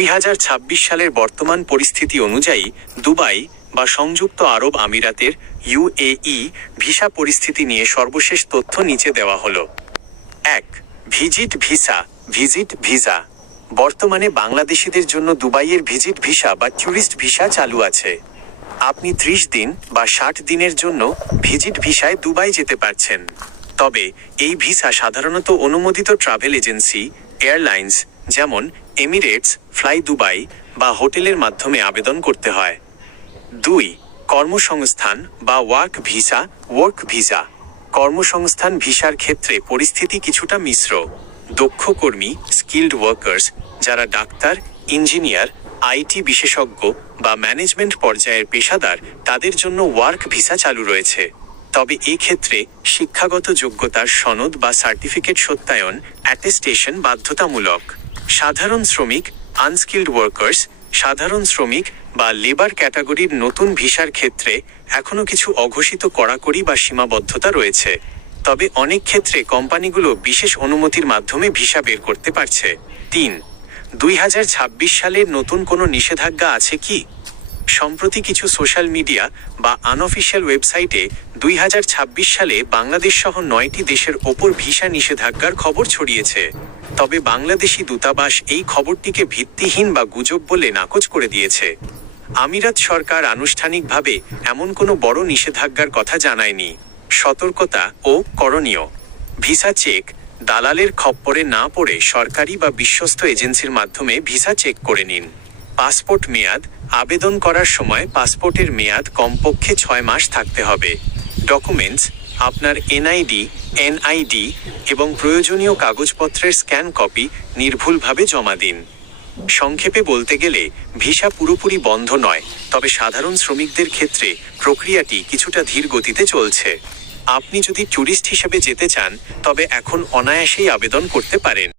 2026 সালের বর্তমান পরিস্থিতি অনুযায়ী দুবাই বা সংযুক্ত আরব আমিরাতের UAE ভিসা পরিস্থিতি নিয়ে সর্বশেষ তথ্য নিচে দেওয়া হলো। 1. Visit visa. বর্তমানে বাংলাদেশিদের জন্য দুবাইয়ের ভিজিট ভিসা বা ট্যুরিস্ট ভিসা চালু আছে। আপনি 30 দিন বা 60 দিনের জন্য ভিজিট ভিসায় দুবাই যেতে পারছেন। তবে এই ভিসা সাধারণত অনুমোদিত ট্রাভেল এজেন্সি, এয়ারলাইন্স যেমন এমিরেটস, ফ্লাই দুবাই বা হোটেলের মাধ্যমে আবেদন করতে হয়। 2. কর্মসংস্থান বা ওয়ার্ক ভিসা। কর্মসংস্থান ভিসার ক্ষেত্রে পরিস্থিতি কিছুটা মিশ্র। দক্ষ কর্মী, স্কিল্ড ওয়ার্কার্স, যারা ডাক্তার, ইঞ্জিনিয়ার, IT বিশেষজ্ঞ বা ম্যানেজমেন্ট পর্যায়ের পেশাদার, তাদের জন্য ওয়ার্ক ভিসা চালু রয়েছে। তবে ক্ষেত্রে শিক্ষাগত যোগ্যতার সনদ বা সার্টিফিকেট সত্যায়ন অ্যাটেস্টেশন বাধ্যতামূলক। সাধারণ শ্রমিক, আনস্কিল্ড ওয়ার্কার্স, সাধারণ শ্রমিক বা লেবার ক্যাটাগরির নতুন ভিসার ক্ষেত্রে এখনও কিছু অঘোষিত কড়াকড়ি বা সীমাবদ্ধতা রয়েছে। তবে অনেক ক্ষেত্রে কোম্পানিগুলো বিশেষ অনুমতির মাধ্যমে ভিসা বের করতে পারছে। 3. 2026 সালের নতুন কোনো নিষেধাজ্ঞা আছে কি? সম্প্রতি কিছু সোশ্যাল মিডিয়া বা আনঅফিশিয়াল ওয়েবসাইটে 2026 সালে বাংলাদেশ সহ 9টি দেশের ওপর ভিসা নিষেধাজ্ঞার খবর ছড়িয়েছে। তবে বাংলাদেশি দূতাবাস এই খবরটিকে ভিত্তিহীন বা গুজব বলে নাকচ করে দিয়েছে। আমিরাত সরকার আনুষ্ঠানিকভাবে এমন কোনো বড় নিষেধাজ্ঞার কথা জানায়নি। সতর্কতা ও করণীয়: ভিসা চেক। দালালের খপ্পরে না পড়ে সরকারি বা বিশ্বস্ত এজেন্সির মাধ্যমে ভিসা চেক করে নিন। পাসপোর্ট মেয়াদ। আবেদন করার সময় পাসপোর্টের মেয়াদ কমপক্ষে 6 মাস থাকতে হবে। ডকুমেন্টস: আপনার NID এবং প্রয়োজনীয় কাগজপত্রের স্ক্যান কপি নির্ভুলভাবে জমা দিন। সংক্ষেপে বলতে গেলে ভিসা পুরোপুরি বন্ধ নয়, তবে সাধারণ শ্রমিকদের ক্ষেত্রে প্রক্রিয়াটি কিছুটা ধীর গতিতে চলছে। আপনি যদি ট্যুরিস্ট হিসেবে যেতে চান, তবে এখন অনায়াসেই আবেদন করতে পারেন।